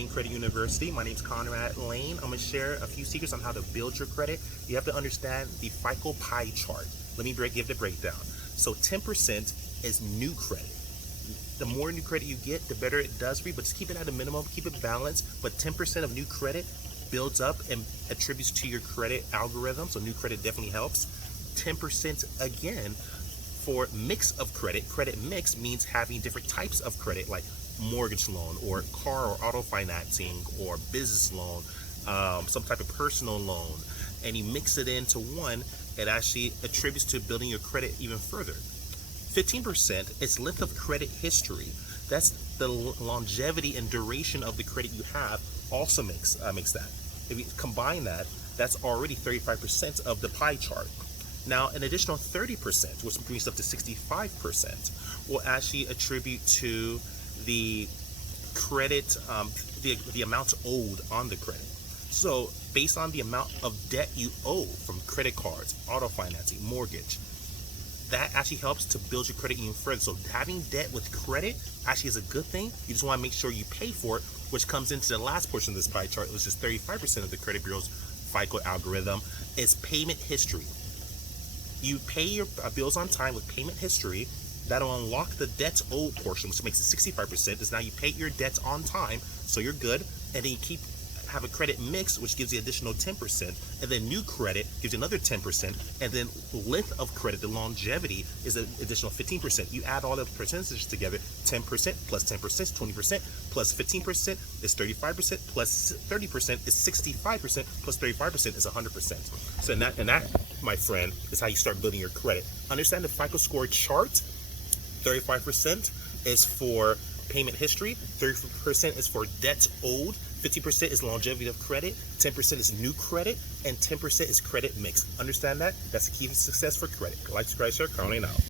Layn Credit University. My name is Conrad Layn. I'm going to share a few secrets on how to build your credit. You have to understand the FICO pie chart. Let me give the breakdown. So 10% is new credit. The more new credit you get, the better it does for you, but just keep it at a minimum, keep it balanced. But 10% of new credit builds up and attributes to your credit algorithm, so new credit definitely helps. 10% again for mix of credit. Credit mix means having different types of credit, like mortgage loan or car or auto financing or business loan, some type of personal loan, and you mix it into one, it actually attributes to building your credit even further. 15% is length of credit history. That's the longevity and duration of the credit you have, also makes that. If you combine that, that's already 35% of the pie chart. Now, an additional 30%, which brings up to 65%, will actually attribute to the credit, the amounts owed on the credit. So based on the amount of debt you owe from credit cards, auto financing, mortgage, that actually helps to build your credit even further. So having debt with credit actually is a good thing. You just want to make sure you pay for it, which comes into the last portion of this pie chart, which is 35% of the credit bureau's FICO algorithm, is payment history. You pay your bills on time with payment history. That'll unlock the debts owed portion, which makes it 65%. Is now you pay your debts on time, so you're good, and then you have a credit mix, which gives you additional 10%, and then new credit gives you another 10%, and then length of credit, the longevity, is an additional 15%. You add all the percentages together, 10% plus 10% is 20%, plus 15% is 35%, plus 30% is 65%, plus 35% is 100%. So that, my friend, is how you start building your credit. Understand the FICO score chart. 35% is for payment history, 30% is for debts owed, 50% is longevity of credit, 10% is new credit, and 10% is credit mix. Understand that? That's the key to success for credit. Like, subscribe, share, comment out.